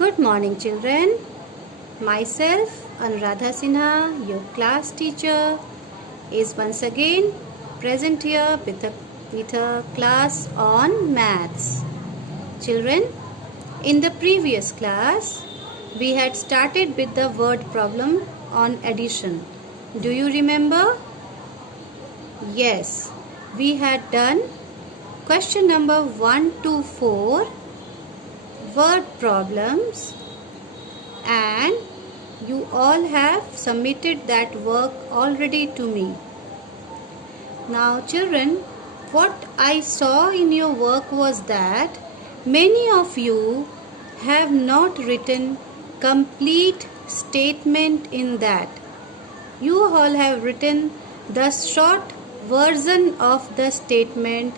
Good morning, children. Myself, Anuradha Sinha, your class teacher, is once again present here with a class on maths. Children, in the previous class, we had started with the word problem on addition. Do you remember? Yes, we had done question number 1 to 4 word problems, and you all have submitted that work already to me. Now children, what I saw in your work was that many of you have not written complete statement in that. You all have written the short version of the statement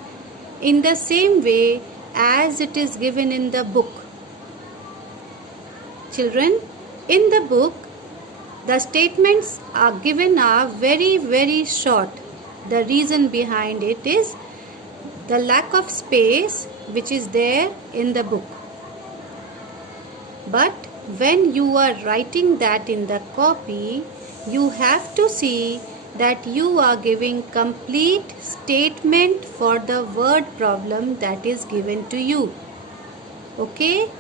in the same way as it is given in the book. Children, in the book, the statements are given are very short. The reason behind it is the lack of space which is there in the book. But when you are writing that in the copy, you have to see that you are giving complete statement for the word problem that is given to you. Okay?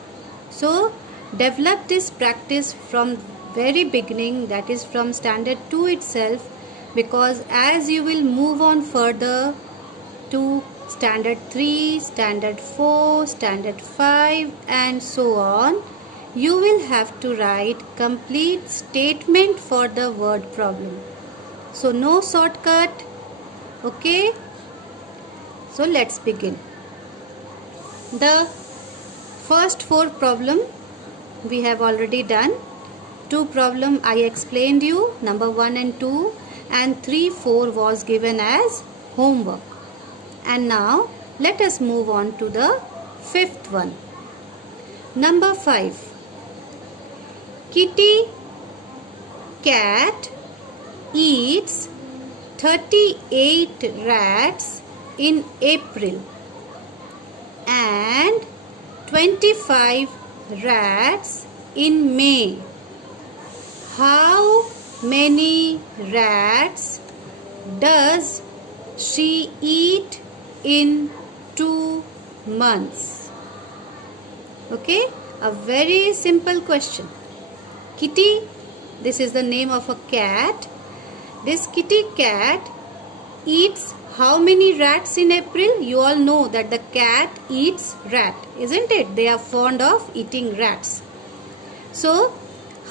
So, develop this practice from very beginning, that is from standard 2 itself, because as you will move on further to standard 3, standard 4, standard 5 and so on, you will have to write complete statement for the word problem. So no shortcut. Okay? So let's begin. The first 4 problem we have already done. 2 problem I explained you, number 1 and 2, and 3, 4 was given as homework. And now let us move on to the 5th one. Number 5. Kitty cat eats 38 rats in April and 25 rats in May. How many rats does she eat in 2 months? Okay, a very simple question. Kitty, this is the name of a cat. This kitty cat eats how many rats in April? You all know that the cat eats rat, isn't it? They are fond of eating rats. So,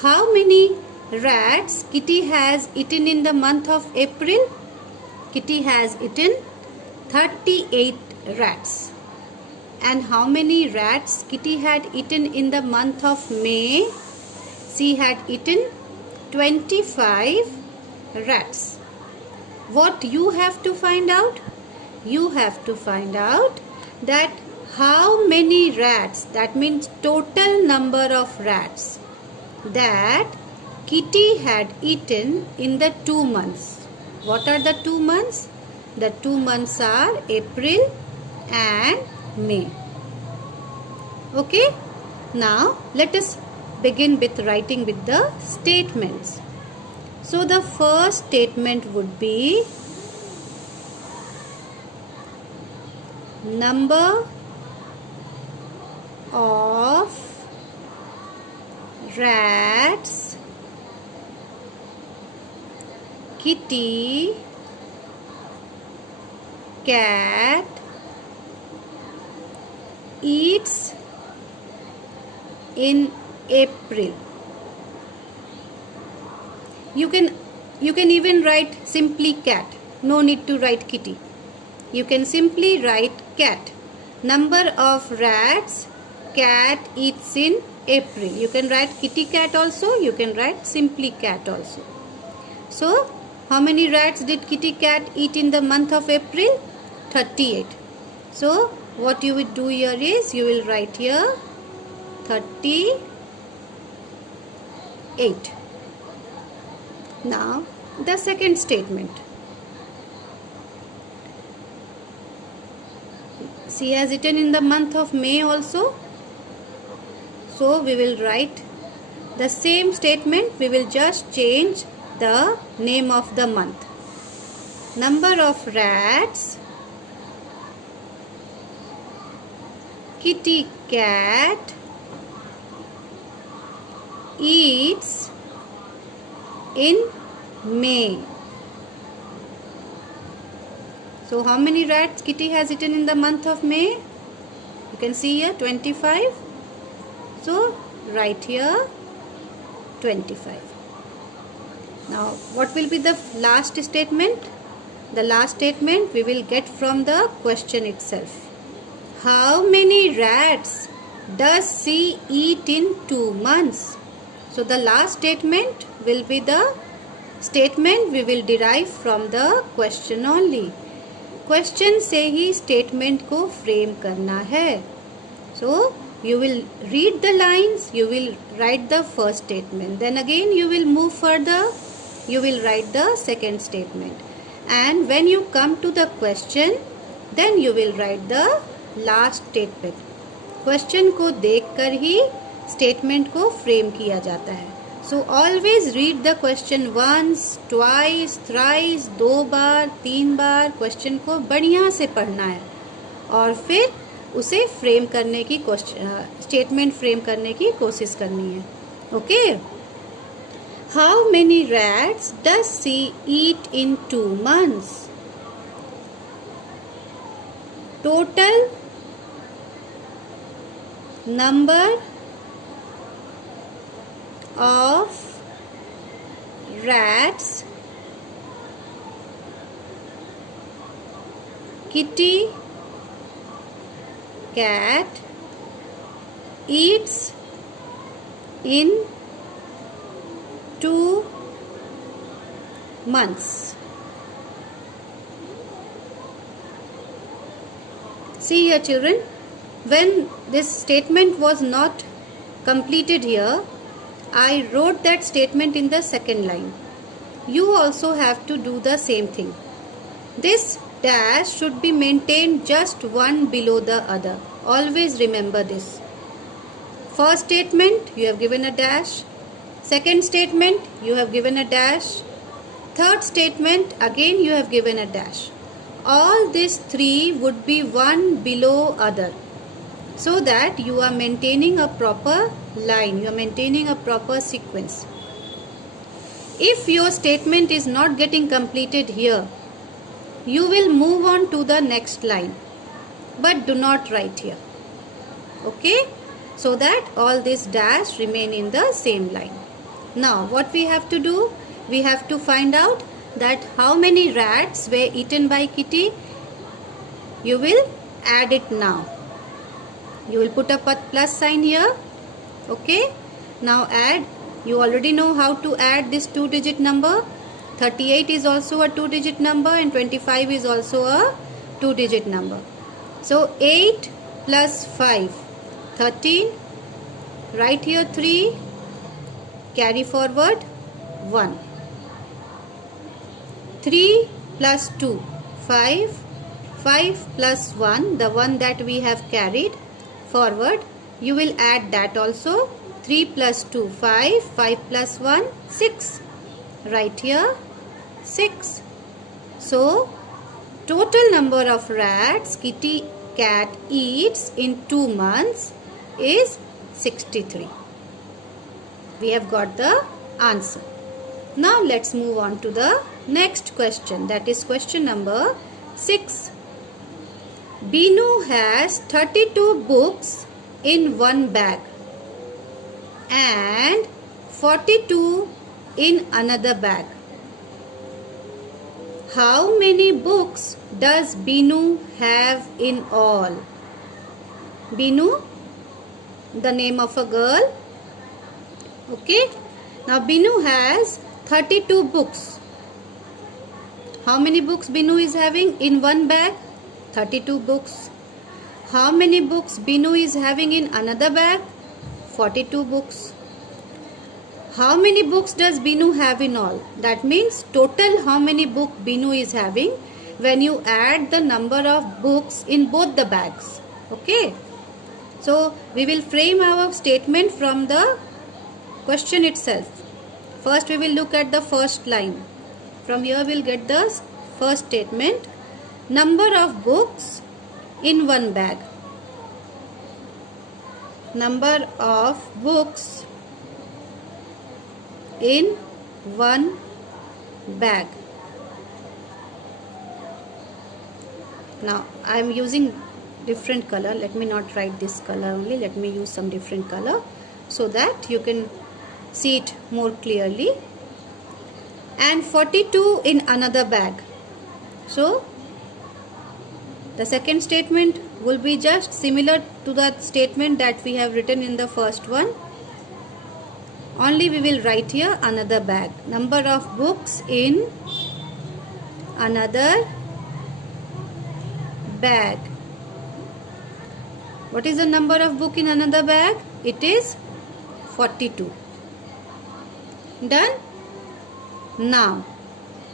how many rats Kitty has eaten in the month of April? Kitty has eaten 38 rats. And how many rats Kitty had eaten in the month of May? She had eaten 25 rats. What you have to find out? You have to find out that how many rats, that means total number of rats that Kitty had eaten in the 2 months. What are the 2 months? The 2 months are April and May. Okay? Now let us begin with writing with the statements. So the first statement would be number of rats Kitty cat eats in April. You can even write simply cat. No need to write kitty. You can simply write cat. Number of rats cat eats in April. You can write kitty cat also. You can write simply cat also. So, how many rats did kitty cat eat in the month of April? 38. So, what you will do here is you will write here 38. Now, the second statement. She has eaten in the month of May also. So we will write the same statement. We will just change the name of the month. Number of rats, kitty cat eats in May. So how many rats kitty has eaten in the month of May? You can see here 25. So write here 25. Now what will be the last statement? The last statement we will get from the question itself. How many rats does she eat in 2 months? So the last statement will be the statement we will derive from the question only. Question से ही statement को frame करना है. So you will read the lines, you will write the first statement. Then again you will move further, you will write the second statement. And when you come to the question, then you will write the last statement. Question को देखकर ही statement को frame किया जाता है. So always read the question once, twice, thrice, 2 bar, 3 bar. Question को बढ़िया से पढ़ना है और फिर उसे फ्रेम करने की स्टेटमेंट फ्रेम करने की कोशिश करनी है. Okay. How many rats does she eat in 2 months? Total number of rats kitty cat eats in 2 months. See here children, when this statement was not completed here, I wrote that statement in the second line. You also have to do the same thing. This dash should be maintained just one below the other. Always remember this. First statement, you have given a dash. Second statement, you have given a dash. Third statement, again you have given a dash. All these three would be one below other, so that you are maintaining a proper line, you are maintaining a proper sequence. If your statement is not getting completed here, you will move on to the next line, but do not write here. Okay, so that all this dash remain in the same line. Now what we have to do, we have to find out that how many rats were eaten by kitty. You will add it now. You will put a plus sign here. Okay, now add. You already know how to add this 2-digit number. 38 is also a 2-digit number and 25 is also a 2-digit number. So 8 plus 5, 13. Write here 3. Carry forward 1. 3 plus 2, 5. 5 plus 1, the one that we have carried forward, you will add that also. 3 plus 2, 5. 5 plus 1, 6. Right here 6. So total number of rats kitty cat eats in 2 months is 63. We have got the answer. Now let's move on to the next question, that is question number 6. Binu has 32 books in one bag and 42 in another bag. How many books does Binu have in all? Binu, the name of a girl. Okay, now Binu has 32 books. How many books Binu is having in one bag? 32 books. How many books Binu is having in another bag? 42 books. How many books does Binu have in all? That means total how many books Binu is having when you add the number of books in both the bags. Okay. So we will frame our statement from the question itself. First we will look at the first line. From here we will get the first statement. Number of books in one bag. Number of books in one bag. Now I am using different color. Let me not write this color only. Let me use some different color so that you can see it more clearly. And 42 in another bag. So the second statement will be just similar to that statement that we have written in the first one. Only we will write here another bag. Number of books in another bag. What is the number of book in another bag? It is 42. Done? Now,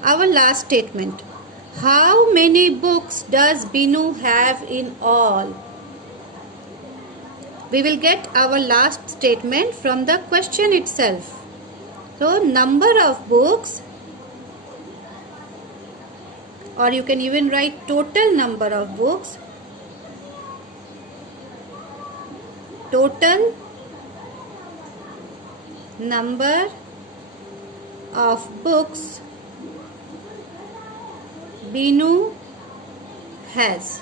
our last statement. How many books does Binu have in all? We will get our last statement from the question itself. So, number of books, or you can even write total number of books. Total number of books Binu has.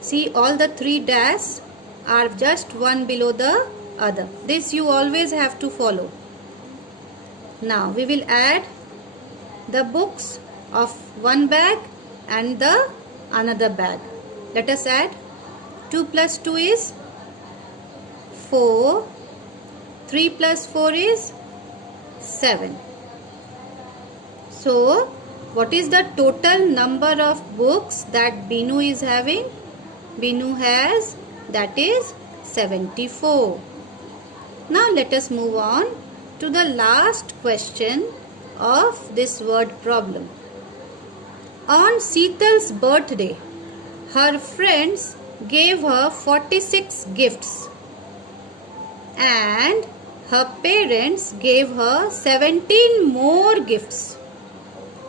See, all the three dashes are just one below the other. This you always have to follow. Now we will add the books of one bag and the another bag. Let us add. 2 plus 2 is 4. 3 plus 4 is 7. So, what is the total number of books that Binu is having? Binu has, that is 74. Now, let us move on to the last question of this word problem. On Seetal's birthday, her friends gave her 46 gifts and her parents gave her 17 more gifts.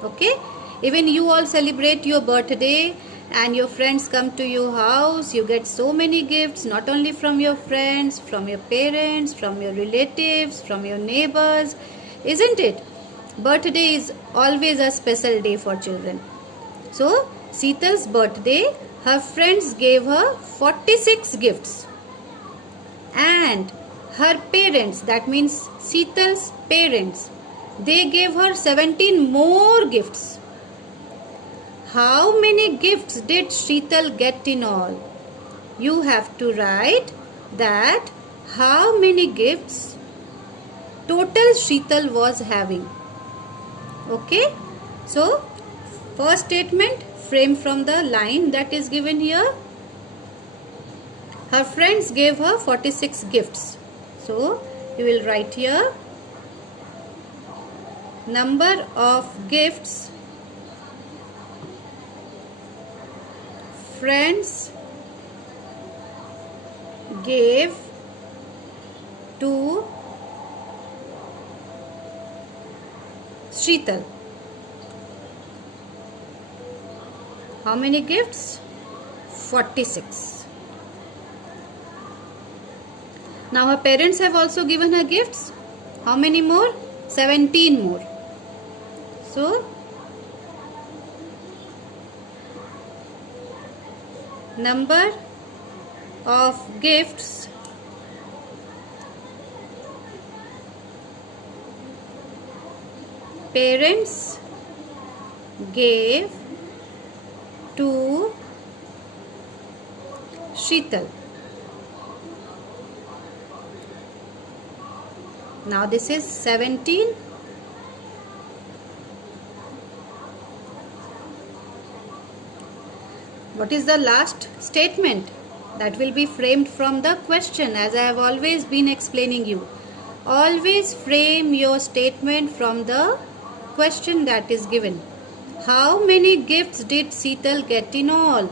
Okay, even you all celebrate your birthday and your friends come to your house. You get so many gifts, not only from your friends, from your parents, from your relatives, from your neighbors, isn't it? Birthday is always a special day for children. So, Seetal's birthday, her friends gave her 46 gifts and her parents, that means Seetal's parents, they gave her 17 more gifts. How many gifts did Sheetal get in all? You have to write that how many gifts total Sheetal was having. Okay, so first statement framed from the line that is given here. Her friends gave her 46 gifts. So you will write here number of gifts friends gave to Sheetal. How many gifts? 46. Now her parents have also given her gifts. How many more? 17 more. So, number of gifts parents gave to Sheetal. Now this is 17. What is the last statement? That will be framed from the question, as I have always been explaining you. Always frame your statement from the question that is given. How many gifts did Sheetal get in all?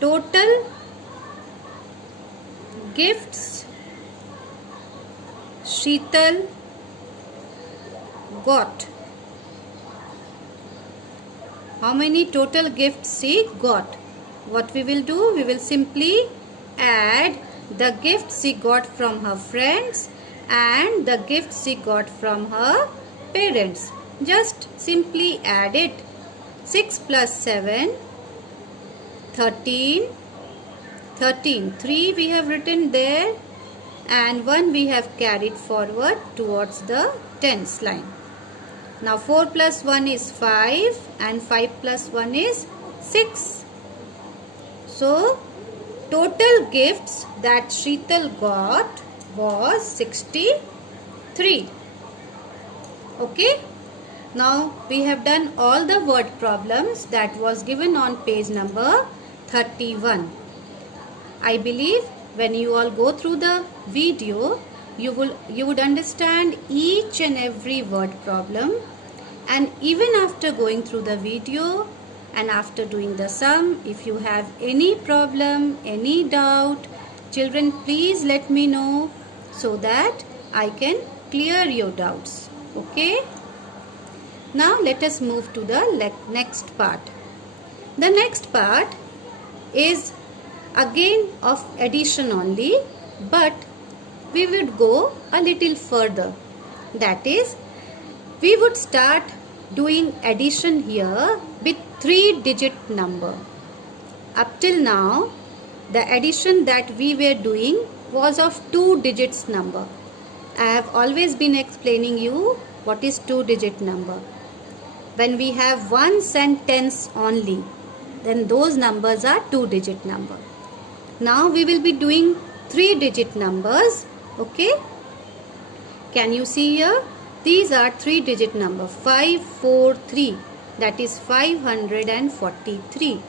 total gifts Sheetal got. How many total gifts she got? What we will do? We will simply add the gifts she got from her friends and the gifts she got from her parents. Just simply add it. 6 plus 7, 13. 13. 3 we have written there and 1 we have carried forward towards the tens line. Now 4 plus 1 is 5 and 5 plus 1 is 6. So total gifts that Sheetal got was 63. Okay. Now we have done all the word problems that was given on page number 31. I believe when you all go through the video, you would understand each and every word problem, and even after going through the video and after doing the sum, if you have any problem, any doubt, children, please let me know so that I can clear your doubts. Okay? Now let us move to the next part. The next part is again of addition only, but we would go a little further. That is, we would start doing addition here with 3-digit number. Up till now, the addition that we were doing was of 2 digits number. I have always been explaining you what is 2-digit number. When we have ones and tens only, then those numbers are 2-digit number. Now we will be doing 3-digit numbers. Okay? Can you see here? These are 3-digit number. 543. That is 543.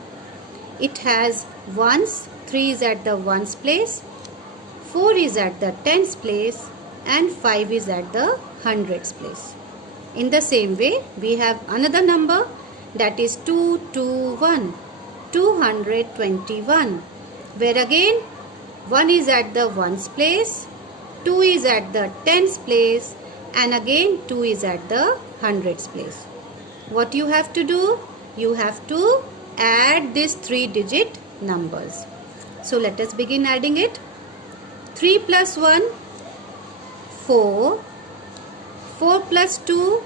It has ones. 3 is at the ones place. 4 is at the tens place. And 5 is at the hundreds place. In the same way, we have another number, that is 221. 221. Where again 1 is at the ones place, 2 is at the tens place, and again 2 is at the hundreds place. What you have to do? You have to add these 3-digit numbers. So let us begin adding it. 3 plus 1, 4. 4 plus 2,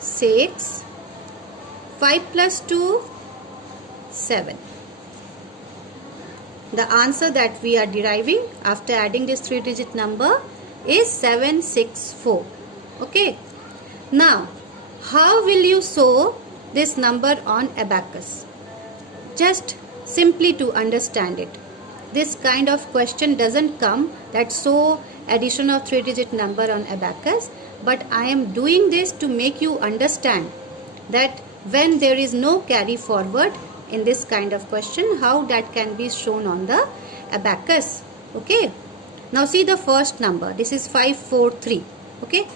6. 5 plus 2, 7. The answer that we are deriving after adding this 3-digit number is 764. Okay. Now, how will you show this number on abacus? Just simply to understand it. This kind of question doesn't come that show addition of 3-digit number on abacus, but I am doing this to make you understand that when there is no carry forward in this kind of question, how that can be shown on the abacus. Okay. Now see the first number. This is 543. Okay.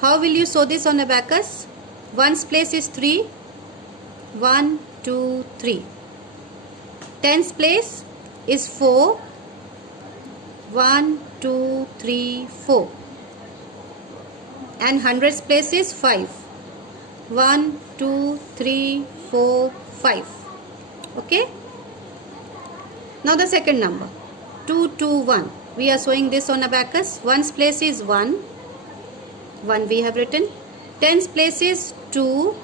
How will you show this on abacus? Ones place is 3. 1, 2, 3. Tens place is 4. 1, 2, 3, 4. And hundreds place is 5. 1, 2, 3, 4, 5. Okay. Now the second number, 221. We are showing this on abacus. Ones place is 1. 1 we have written. Tens place is 2.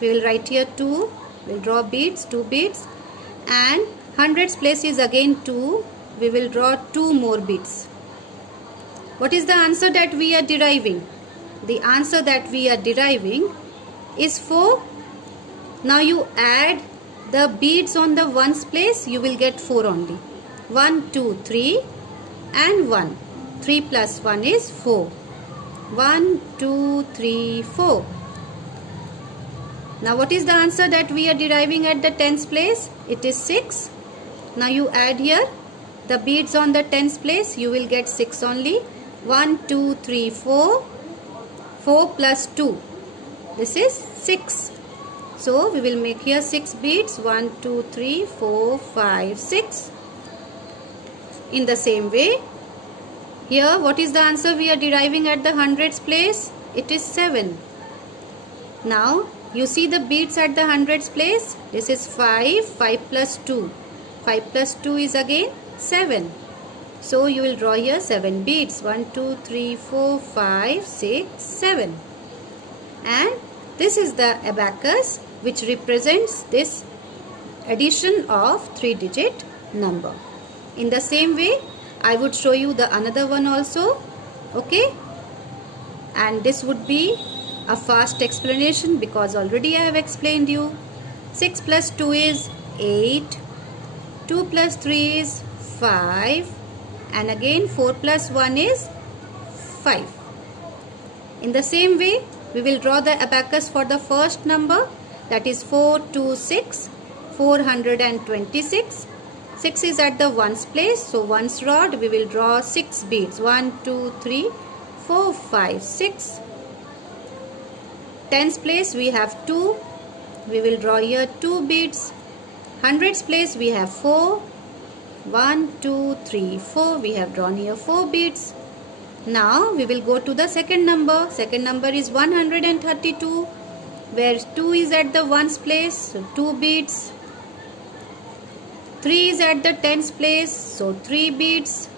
We will write here 2. We will draw beads, 2 beads. And hundreds place is again 2. We will draw 2 more beads. What is the answer that we are deriving? The answer that we are deriving is 4. Now you add the beads on the ones place, you will get 4 only. 1, 2, 3 and 1. 3 plus 1 is 4. 1, 2, 3, 4. Now what is the answer that we are deriving at the tens place? It is 6. Now you add here the beads on the tens place, you will get 6 only. 1, 2, 3, 4. 4 plus 2. This is 6. So we will make here 6 beads. 1, 2, 3, 4, 5, 6. In the same way, here what is the answer we are deriving at the hundreds place? It is 7. Now you see the beads at the hundreds place. This is 5. 5 plus 2. 5 plus 2 is again 7. So you will draw here 7 beads. 1, 2, 3, 4, 5, 6, 7. And this is the abacus which represents this addition of 3-digit number. In the same way, I would show you the another one also. Okay? And this would be a fast explanation because already I have explained you. 6 plus 2 is 8. 2 plus 3 is 5. And again 4 plus 1 is 5. In the same way, we will draw the abacus for the first number, that is 426, 426. 6 is at the ones place, so ones rod we will draw 6 beads. 1, 2, 3, 4, 5, 6. Tens place we have 2, we will draw here 2 beads. Hundreds place we have 4. 1, 2, 3, 4. We have drawn here 4 beads. Now we will go to the second number. Second number is 132, where 2 is at the ones place, so 2 beads. 3 is at the tens place, so 3 beads.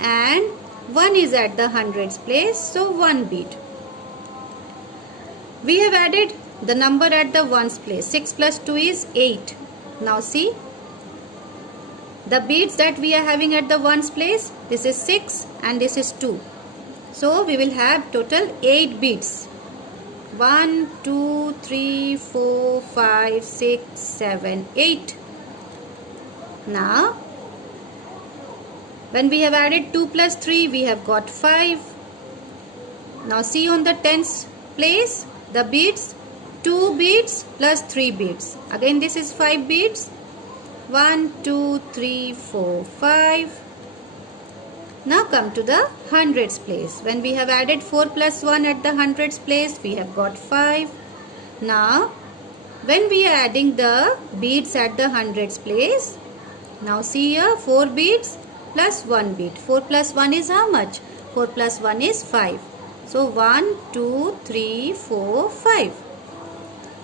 And 1 is at the hundreds place, so 1 bead. We have added the number at the ones place. 6 plus 2 is 8. Now see, the beads that we are having at the ones place, this is 6 and this is 2. So we will have total 8 beads. 1, 2, 3, 4, 5, 6, 7, 8. Now, when we have added 2 plus 3, we have got 5. Now see on the tens place, the beads, 2 beads plus 3 beads. Again this is 5 beads. 1, 2, 3, 4, 5. Now come to the hundreds place. When we have added 4 plus 1 at the hundreds place, we have got 5. Now, when we are adding the beads at the hundreds place, now see here 4 beads plus 1 bead. 4 plus 1 is how much? 4 plus 1 is 5. So 1, 2, 3, 4, 5.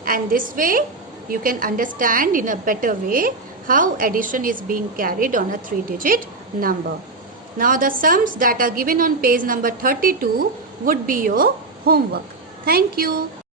And this way you can understand in a better way how addition is being carried on a 3-digit number. Now the sums that are given on page number 32 would be your homework. Thank you.